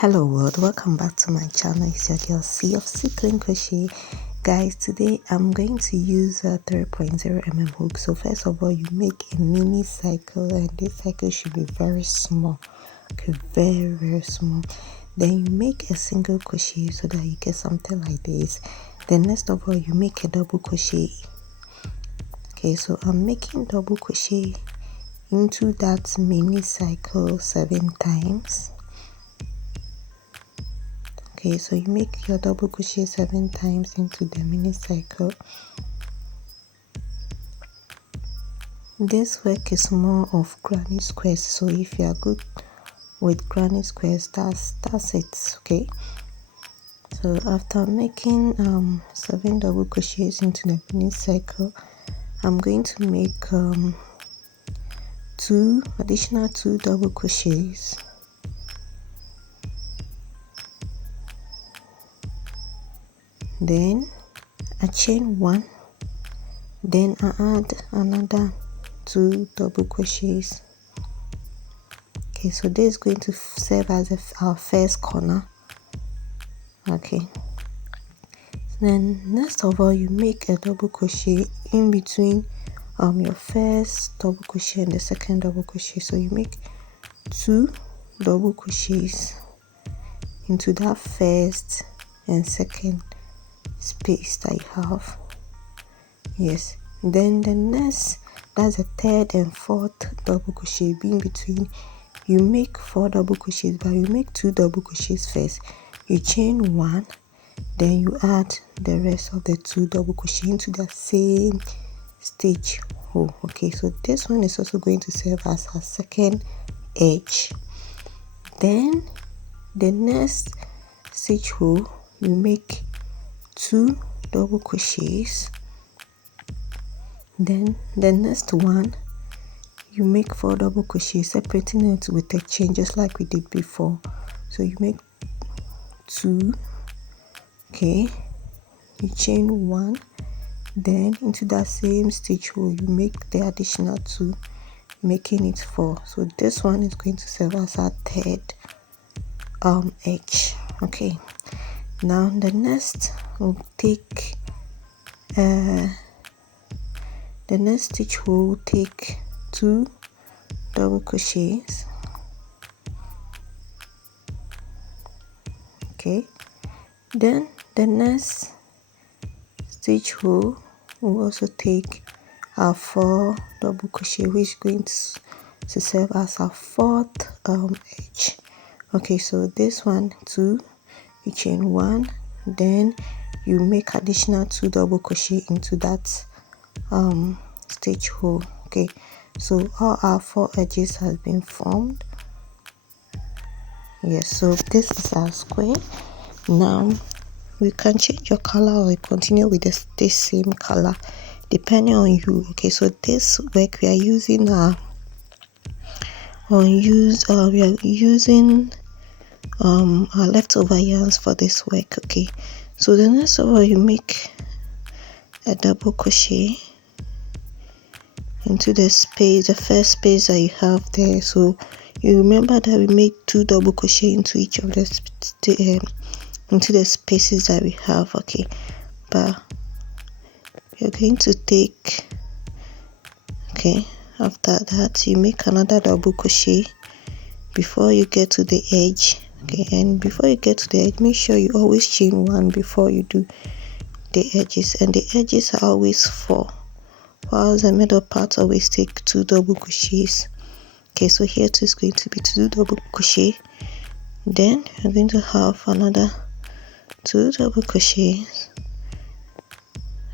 Hello world, welcome back to my channel. It's your girl C of Cycling Crochet. Guys, today I'm going to use a 3.0 hook. So first of all, you make a mini cycle, and this cycle should be very small. Okay, very small. Then you make a single crochet so that you get something like this. Then next of all, you make a double crochet. Okay, so I'm making double crochet into that mini cycle 7 times. Okay, so you make your double crochet 7 times into the mini cycle. This work is more of granny squares, so if you are good with granny squares, that's it. Okay, so after making 7 double crochets into the mini cycle, I'm going to make 2 additional double crochets. Then I chain 1, then I add another 2 double crochets. Okay, so this is going to serve as our first corner. Okay, then next of all, you make a double crochet in between your first double crochet and the second double crochet. So you make 2 double crochets into that first and second space that you have. Yes, then the next, that's the third and fourth double crochet in between. You make 4 double crochets, but you make 2 double crochets first. You chain 1, then you add the rest of the 2 double crochet into the same stitch hole. Okay, so this one is also going to serve as our second edge. Then the next stitch hole, you make 2 double crochets. Then the next one, you make 4 double crochets, separating it with a chain just like we did before. So you make 2, okay, you chain 1, then into that same stitch hole you make the additional 2, making it 4. So this one is going to serve as our third edge. Okay, now the next we'll take the next stitch hole will take 2 double crochets. Okay, then the next stitch hole will also take our 4 double crochet, which is going to serve as our fourth edge. Okay, so this one 2, you chain 1, then you make additional 2 double crochet into that stitch hole. Okay, so all our 4 edges has been formed. Yes, so this is our square. Now we can change your color or continue with this same color depending on you. Okay, so this work we are using we are using our leftover yarns for this work. Okay, so the next of all, you make a double crochet into the space, the first space that you have there. So you remember that we made 2 double crochet into each of the into the spaces that we have. Okay, but you're going to take, okay, after that you make another double crochet before you get to the edge. Okay, and before you get to the edge, make sure you always chain 1 before you do the edges, and the edges are always 4, while the middle part always take 2 double crochets. Okay, so here too is going to be 2 double crochet, then you're going to have another 2 double crochets,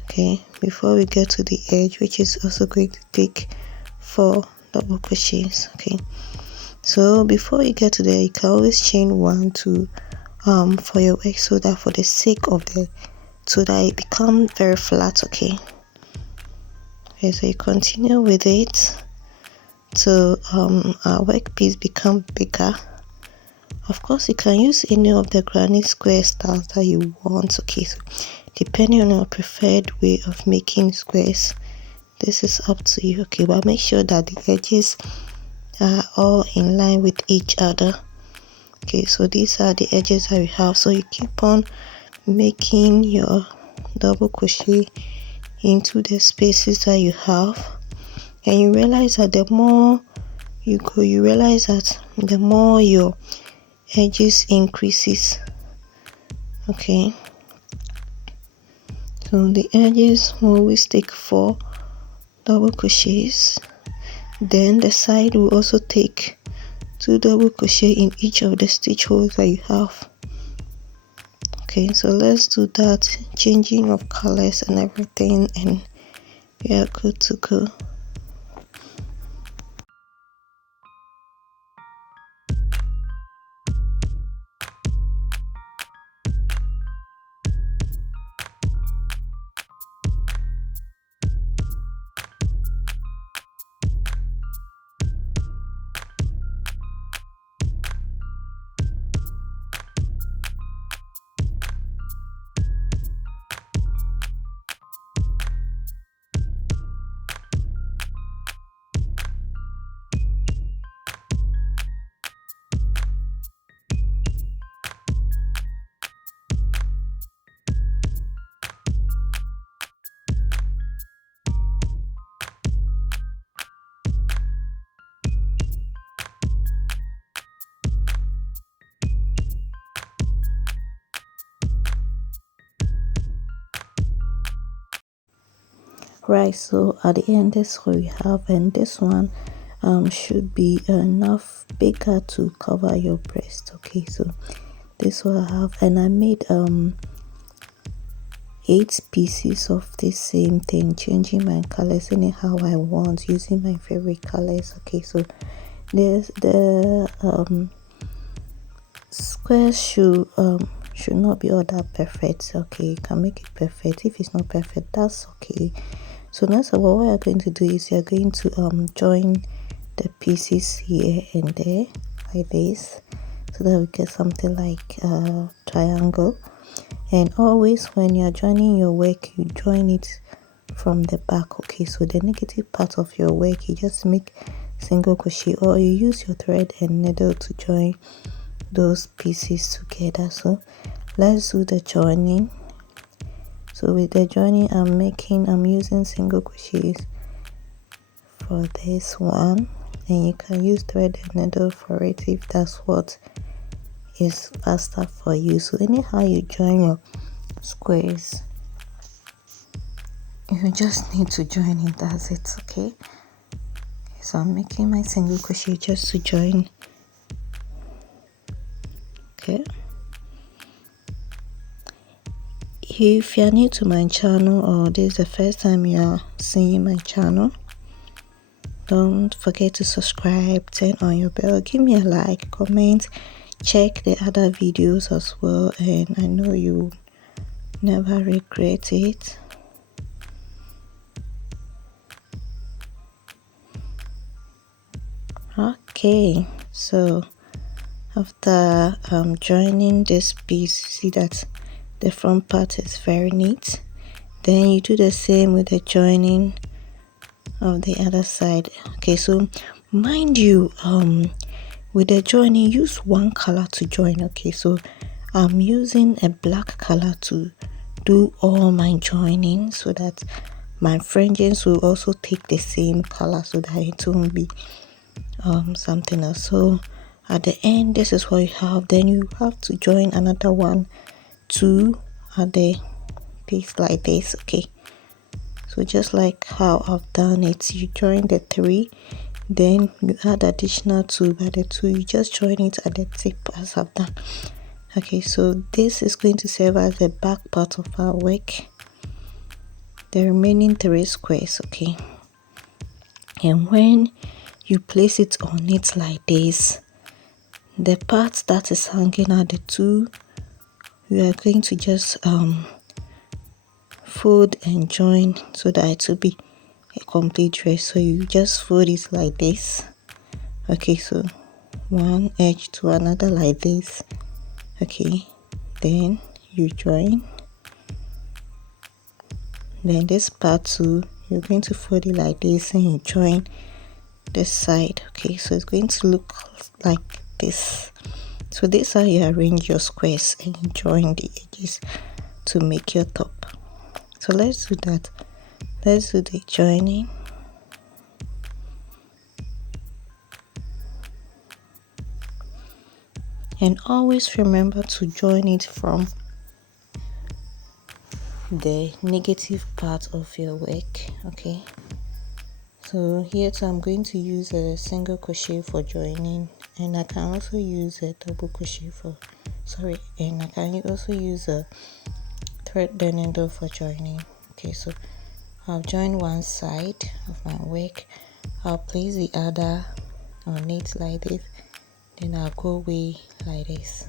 okay, before we get to the edge, which is also going to take 4 double crochets. Okay, so before you get to there, you can always chain 1 to for your work, so that for the sake of so that it becomes very flat. Okay, okay, so you continue with it till our work piece become bigger. Of course, you can use any of the granny square styles that you want. Okay, so depending on your preferred way of making squares, this is up to you. Okay, but make sure that the edges are all in line with each other. Okay, so these are the edges that we have. So you keep on making your double crochet into the spaces that you have, and you realize that the more you go, you realize that the more your edges increases. Okay, so the edges will always take 4 double crochets, then the side will also take 2 double crochet in each of the stitch holes that you have. Okay, so let's do that, changing of colors and everything, and we are good to go. Right, so at the end, this is what we have, and this one should be enough bigger to cover your breast. Okay, so this is what I have, and I made 8 pieces of the same thing, changing my colors anyhow I want, using my favorite colors. Okay, so there's the squares should not be all that perfect. Okay, you can make it perfect. If it's not perfect, that's okay. So next of all, what you're going to do is you're going to join the pieces here and there like this, so that we get something like a triangle. And always when you're joining your work, you join it from the back. Okay, so the negative part of your work, you just make single crochet, or you use your thread and needle to join those pieces together. So let's do the joining. So with the joining, I'm using single crochets for this one, and you can use thread and needle for it if that's what is faster for you. So anyhow you join your squares, you just need to join it, that's it. Okay, so I'm making my single crochet just to join. Okay, if you're new to my channel, or this is the first time you're seeing my channel, don't forget to subscribe, turn on your bell, give me a like, comment, check the other videos as well, and I know you never regret it. Okay, so after joining this piece, see that the front part is very neat. Then you do the same with the joining of the other side. Okay, so mind you, with the joining, use one color to join. Okay, so I'm using a black color to do all my joining, so that my fringes will also take the same color, so that it won't be something else. So at the end, this is what you have. Then you have to join another one, 2 at the piece like this. Okay, so just like how I've done it, you join the 3, then you add additional 2, by the 2 you just join it at the tip as I've done. Okay, so this is going to serve as the back part of our work, the remaining 3 squares. Okay, and when you place it on it like this, the part that is hanging at the 2, you are going to just fold and join, so that it will be a complete dress. So you just fold it like this. Okay, so one edge to another like this. Okay, then you join, then this part too, you're going to fold it like this, and you join this side. Okay, so it's going to look like this. So this is how you arrange your squares and join the edges to make your top. So let's do that. Let's do the joining. And always remember to join it from the negative part of your work. Okay, so here too I'm going to use a single crochet for joining, and I can also use a double crochet for and I can also use a thread the needle for joining. Okay, so I'll join one side of my work, I'll place the other on it like this, then I'll go away like this.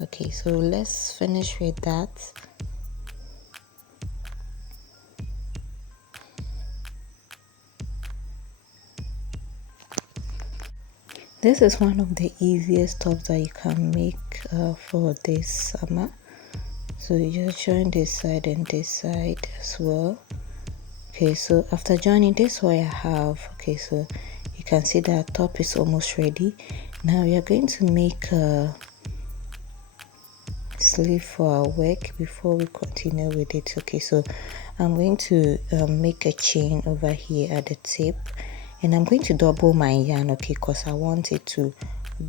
Okay, so let's finish with that. This is one of the easiest tops that you can make for this summer. So you just join this side and this side as well. Okay, so after joining this, what I have, okay, so you can see that top is almost ready. Now we are going to make a sleeve for our work before we continue with it. Okay, so I'm going to make a chain over here at the tip, and I'm going to double my yarn, okay, because I want it to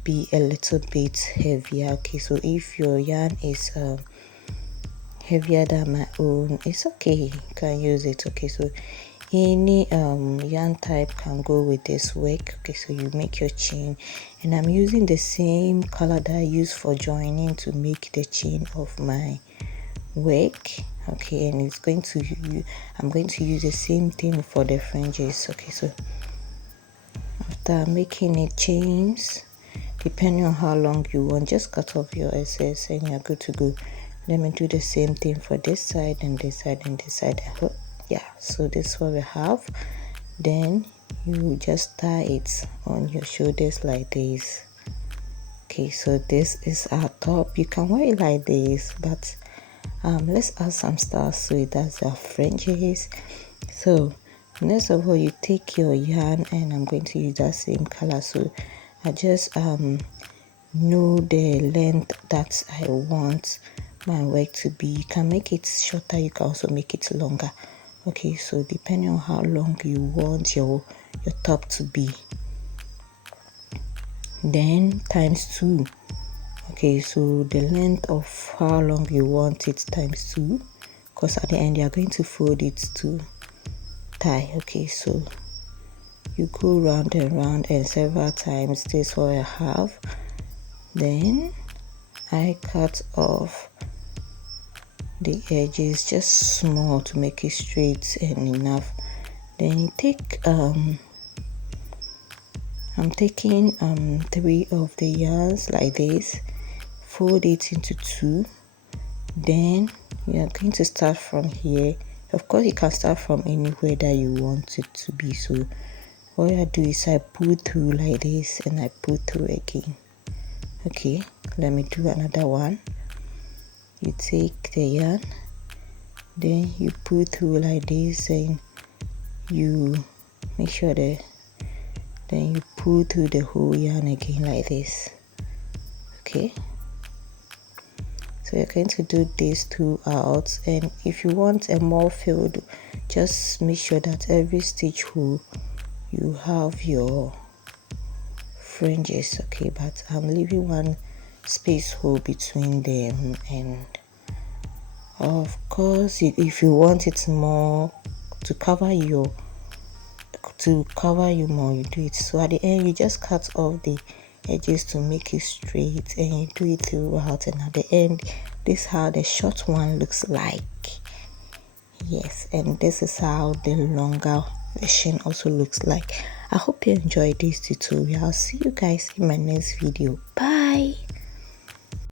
be a little bit heavier. Okay, so if your yarn is heavier than my own, it's okay, you can use it. Okay, so any yarn type can go with this work. Okay, so you make your chain, and I'm using the same color that I use for joining to make the chain of my work. Okay, and it's going to I'm going to use the same thing for the fringes. Okay, so after making it chains, depending on how long you want, just cut off your excess and you're good to go. Let me do the same thing for this side and this side and this side. Yeah, so this is what we have. Then you just tie it on your shoulders like this. Okay, so this is our top. You can wear it like this, but let's add some stars to it. That's our fringes. So next of all, you take your yarn, and I'm going to use that same color. So I just know the length that I want my work to be. You can make it shorter, you can also make it longer. Okay, so depending on how long you want your top to be, then times 2. Okay, so the length of how long you want it times 2, because at the end you are going to fold it to tie. Okay, so you go round and round and several times. This is what I have. Then I cut off the edges just small to make it straight and enough. Then you take I'm taking 3 of the yarns like this, fold it into 2. Then you are going to start from here. Of course, you can start from anywhere that you want it to be. So what I do is I pull through like this and I pull through again. Okay, let me do another one. You take the yarn, then you pull through like this, and you make sure that then you pull through the whole yarn again like this. Okay, so you're going to do this throughout, and if you want a more filled, just make sure that every stitch hole you have your fringes. Okay, but I'm leaving one space hole between them, and of course if you want it more to cover you more, you do it. So at the end you just cut off the edges to make it straight, and you do it throughout, and at the end this is how the short one looks like. Yes, and this is how the longer version also looks like. I hope you enjoyed this tutorial. I'll see you guys in my next video. Bye.